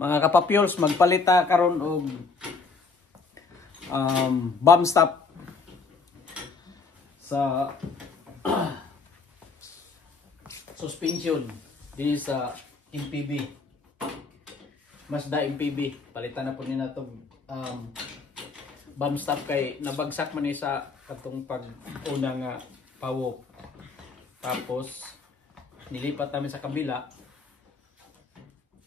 Mga kapapyols, magpalita karon og bomb stop sa suspension din sa MPB. Mazda MPB. Palitan na po nila itong bomb stop kay nabagsak man sa katong pag-una nga pawok. Tapos nilipat namin sa kabila.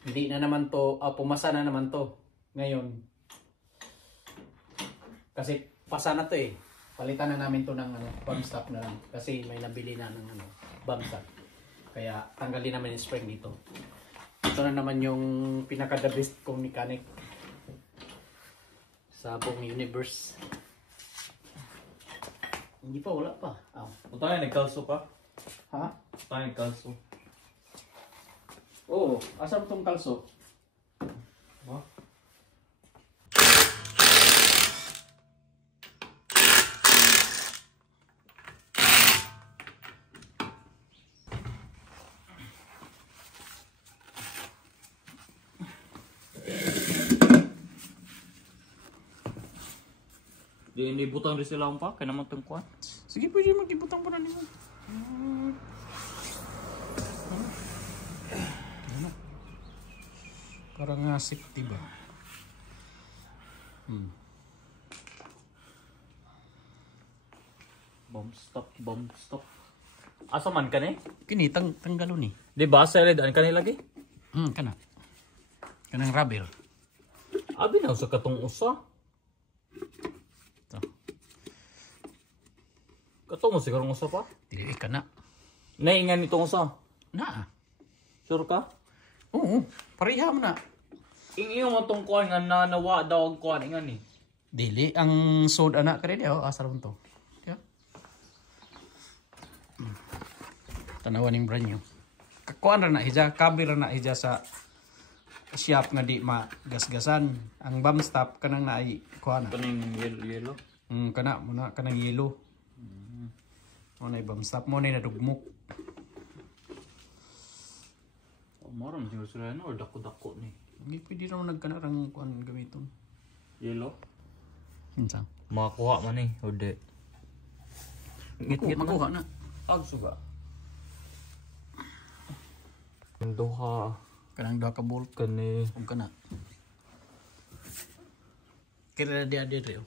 Hindi na naman to, pumasa na naman to ngayon. Kasi pasa na to eh. Palitan na namin to ng bomb stop na lang. Kasi may nabili na ng bomb stop. Kaya tanggalin namin yung spring dito. Ito na naman yung pinaka-the best kong mechanic sa buong universe. Hindi pa, wala pa. Tayo nagkalso pa? Ha? Tayo nagkalso. Oo, asam tong kalso. Huh? Di inibutang rin sila pa, kaya naman itong kuwan. Sige, pwede mag-ibutang pa na nila. Parang safety ba? Bomb stop. Asa man ka ni? Kini, tanggalo ni. Di ba, salad, an ka ni lagi? Kana. Kanang rubber. Abi na, sa katong usa. Ito. Katong mo sigurong usa pa? Dili ka na. Naingan itong usa. Na. Sure ka? Oo, pareha mo na. Ingiyo mo tong kuwan nga nawa daw ang kuwan nga ni. Dili, ang soda na ka rin asar mo to. Kaya? Tanawan yung brand new. Kakuan na hija, kabir na hija sa shop nga di magasgasan. Ang bomb stop kanang naay kuan na. Kaning yellow. Kana muna kanang yellow. Mo na bomb stop mo na nadugmok. Maram siguro sila or dako-dako ni. Hindi pwede naman nagkanarang kuan gamiton. Yellow? Hinsa? Makakuha man eh, o di. Makuha na. Agso ba? Duha. Kanang duha ka bolt. Kani. Huwag ka na. Kira na di rin.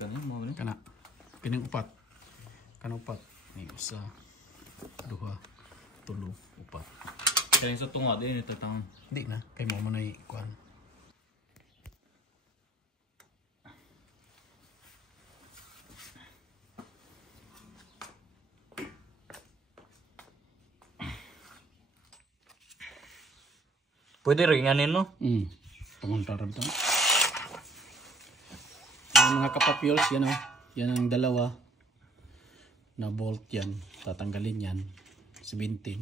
Kani mo ni? Kana. Kining upat. Kanang upat. May usa. Duha. Tulo. Upat. Kani sa tunga din ito tang. Hindi na. Kay mo man ay kuan. Pwede rin nga no? Panguntarab ito. Yung mga kapapyols, yan o. Yan ang dalawa na bolt yan. Tatanggalin yan. 17.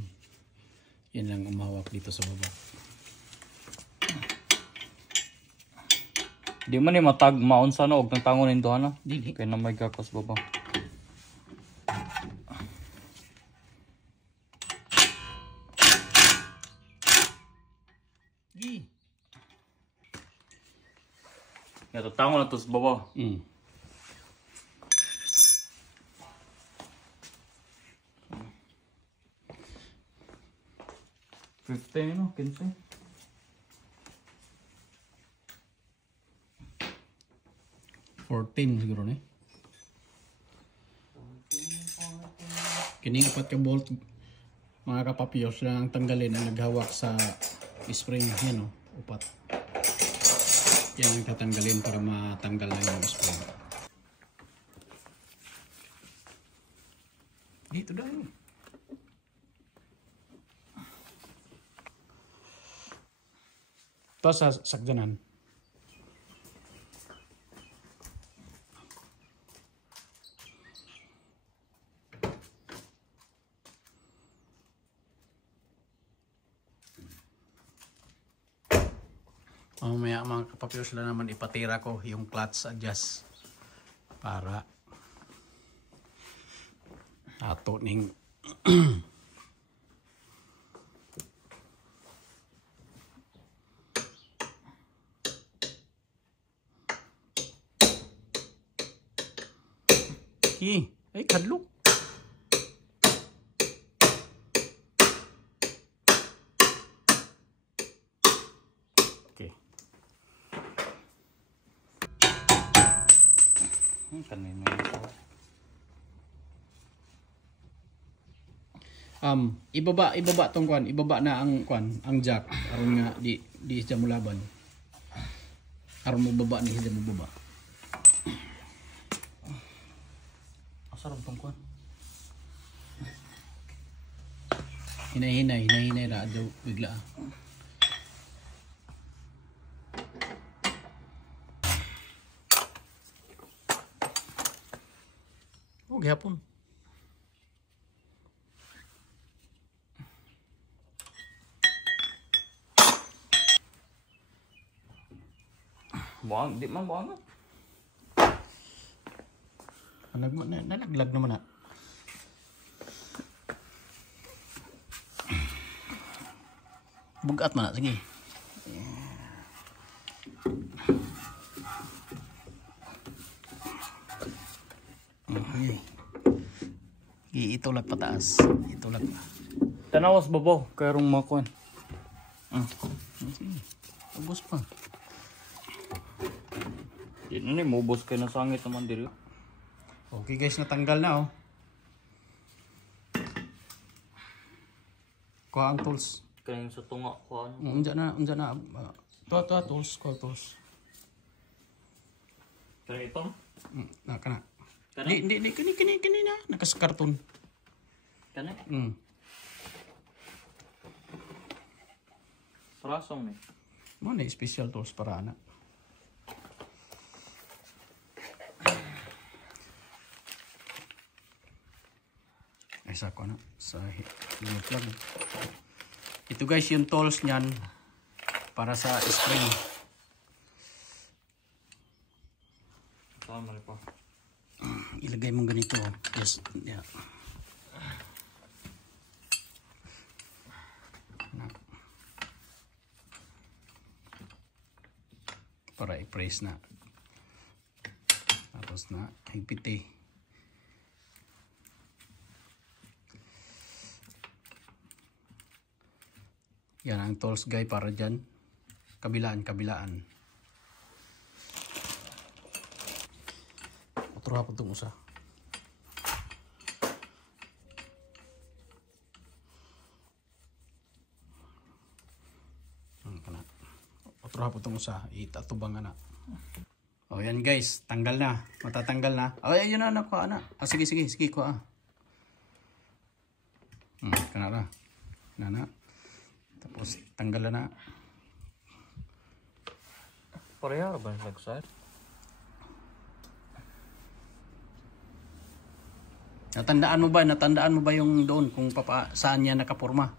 Yan lang umawak dito sa baba. Di man ni matag maon sa no og nang tangon nito ano? Dili. Kay na may gakas baba. Gi. Ya to tangon na to sa baba. 15 no, 15. Siguro ni. Kining upat ka bolt mga kapapyos lang ang tanggalin ang naghawak sa spring yan o, upat. Yan ang tatanggalin para matanggal na yung spring. Dito dahil. Ito sa sakdanan. Mamaya mga kapapyos na naman ipatira ko yung clutch adjust para ato ning Ay, kadlok. Okay. Kanina yun. Ibaba tong kwan, ibaba na ang kwan, ang jack aron nga di siya mo laban. Aron mo baba ni siya mo baba. Asarap tong kwan. Hinay ra daw bigla. Oh, gihapon. Buang, di man buang. Nalaglag naman na. Bugat man na, sige. Okay. Itulak pataas. Itulak pa. Tanawas babaw, kaya rong makuan. Sige. Ubos pa. Di na ni, mubos kayo na sangit naman diri. Okay guys, natanggal na oh. Kuha ang tools. Kaya sa tunga ko ano. Unja na. Tuwa tools, kuha tools. Kaya ito? Kana. Kana? Di, kini na. Nakaskarton. Kana? Mm. Parasong ni. Mo na special tools para ana. Ay sa ko na sa plug. Ito guys yung tools niyan para sa spring. Tama rin po. Ilagay mo ganito. Yes, yeah. Para i-press na. Tapos na higpit. Yan ang tools guy para dyan. Kabilaan. Otro hapon itong usa. Otro hapon itong usa. Itatubang na. O yan guys. Tanggal na. Matatanggal na. Ay, yun na. Nakuha na. Sige. Kuha. Kanara. Na. Tapos tanggal na. Pareha ba yung nagsayar? Natandaan mo ba yung doon kung saan niya nakapurma?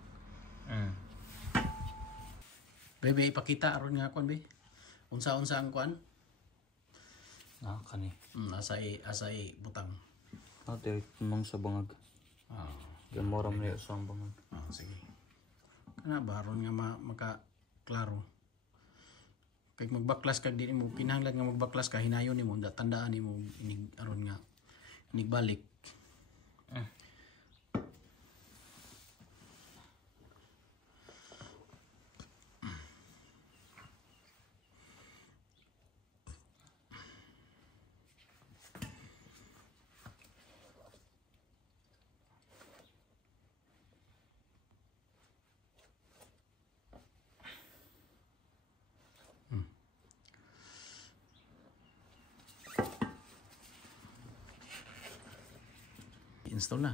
Bebe, ipakita aron nga kwan be. Unsa ang kwan? Kani. Asay butang. Ate, tumang sa bangag. Gamora mo sa bangag. Sige. Kana ba aron nga maka-klaro. Kay magbaklas kag di mo kinahanglan nga magbaklas ka hinayon nimo tandaan nimo inig aron nga inigbalik. Install na.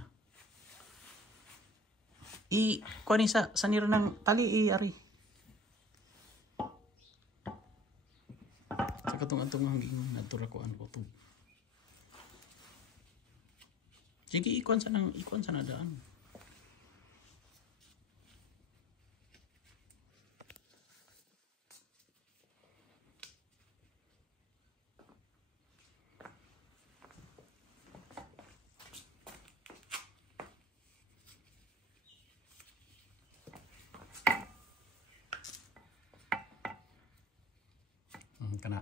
Kuha ni sa niro ng tali ari. Sa katong hanggang natura ko an ko to. Sige ikuan sa nadaan. Kana.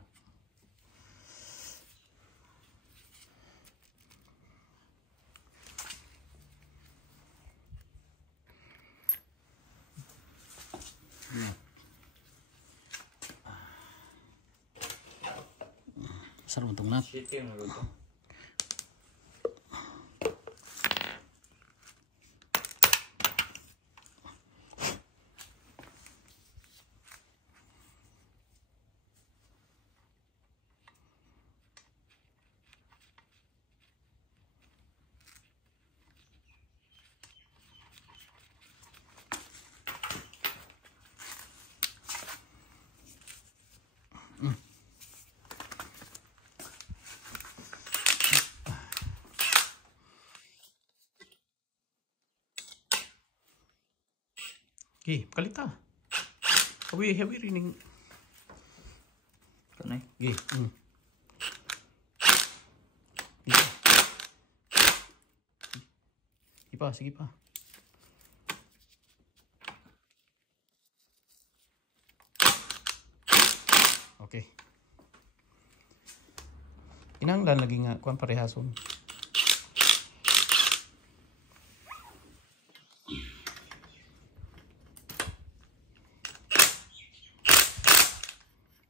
Sarap itong nut. Chicken na ito. Okay, kalita. Hawi rining. Kanay. Okay. Sige pa. Okay. Inanglan lagi nga kuan parehason.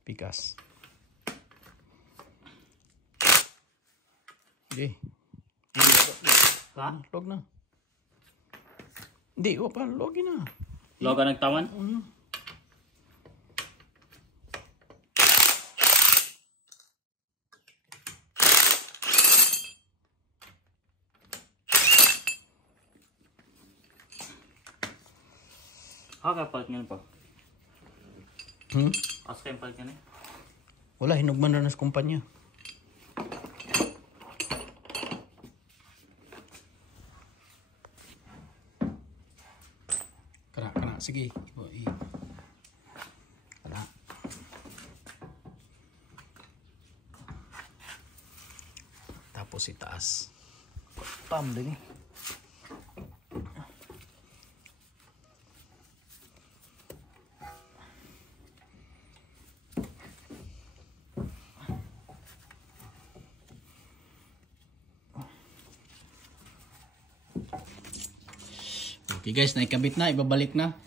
Pikas. Okay. Log na. Hindi, pa, logi na. Log ka nagtawan? Palit nga pa. Asa kayong palit nga na? Wala, hinugman na sa kumpanya. Kana, sige. Kana. Tapos itaas. Pam din eh. Okay guys, naikabit na, ibabalik na.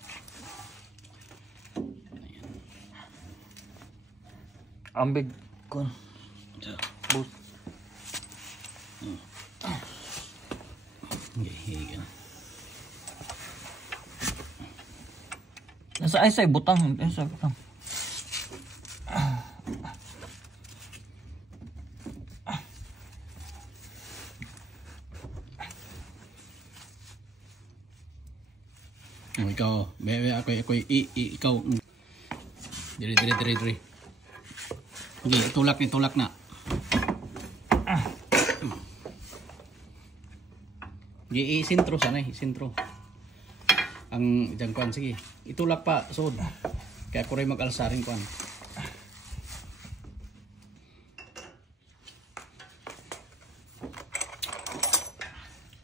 Ambig ko. Boost. Nasa ay butang. Nasa butang. Ikaw, bebe ako ikaw. Dire. Okay, tulak na. I-sintro sana sintro. Ang diyan kuan sige. Itulak pa sud. Kaya ako rin mag-alsaring kuan.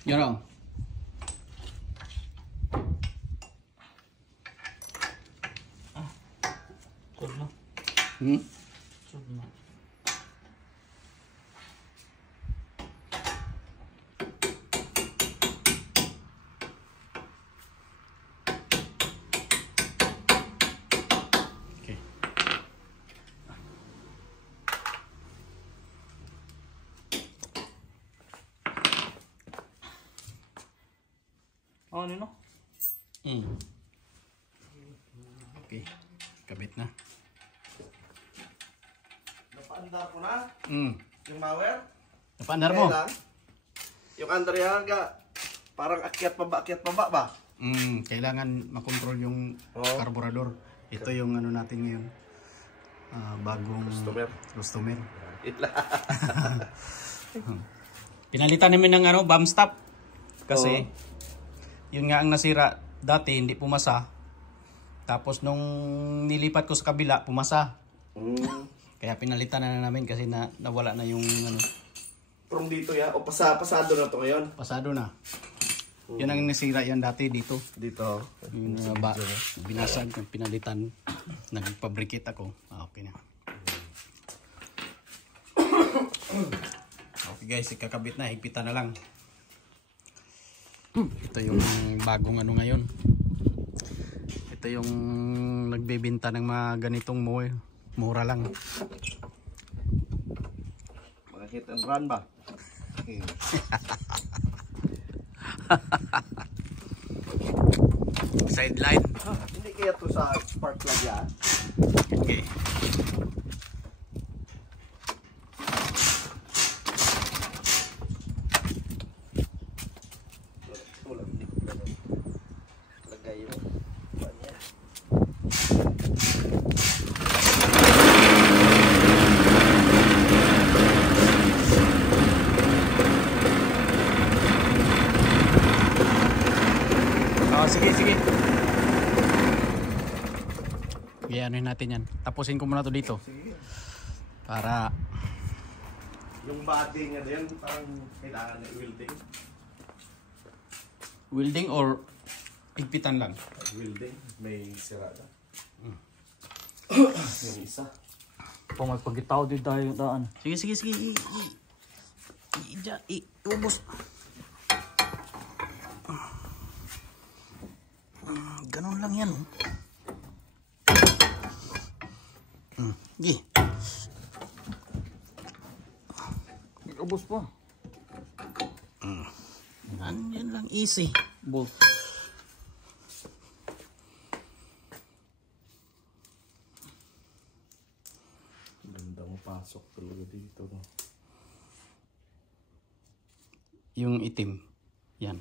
Yarong. Okay. Ano no? Okay. Kabit na. Napaandar ko na. Yung mower. Napaandar mo? Kailan? Yung Andrea parang akyat pa ba ba? Kailangan makontrol yung carburetor. Ito yung ano natin ngayon. Bagong customer. Pinalitan namin ng bomb stop. Kasi yun nga ang nasira dati, hindi pumasa. Tapos nung nilipat ko sa kabila, pumasa. Kaya pinalitan na namin kasi nawala na yung ano. From dito ya? O pasado na to ngayon? Pasado na. Yun ang nasira yan dati dito. Dito. Yung binasag, yung pinalitan. Nagpabricate ako. Okay na. Okay guys, ikakabit na, higpitan na lang. Ito yung bagong ano ngayon. Ito yung nagbebenta ng mga ganitong mura lang. Mga hit and run ba? Sideline. Hindi kaya to sa spark plug yan. Okay. Lagay mo. Banyan. Oh, sige, sige. Anuhin natin yan. Tapusin ko muna to dito. Sige. Para Yung body nga din, parang kailangan ng welding. welding or higpitan lang. Welding, may sira na. Yung isa. Kung magpagitaw din tayo yung daan. Sige, sige, sige. Ubos. Ganun lang yan. Sige. Ubos pa. Yan lang, easy. Bolt. Ganda mo pasok talaga dito. No? Yung itim. Yan.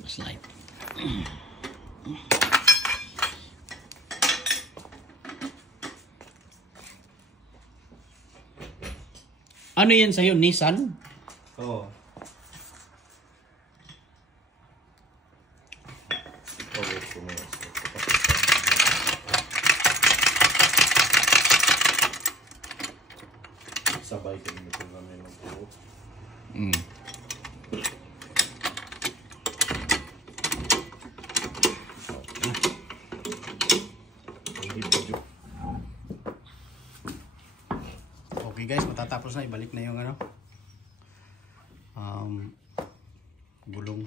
Mas light. Ano yan sa'yo? Nissan? Oo. Sabay ka nito kami ng buo. Okay guys, matatapos na. Ibalik na yung ano. Gulong.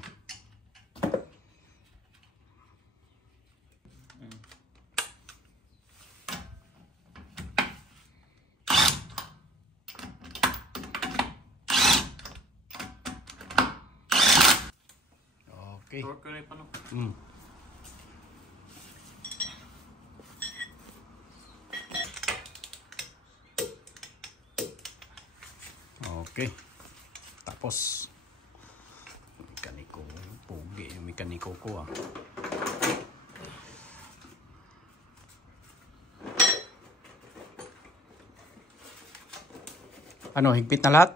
Okay. Torque rin pa no? Okay. Tapos mekaniko, pogi yung mekaniko ko ah. Ano, higpit na lahat?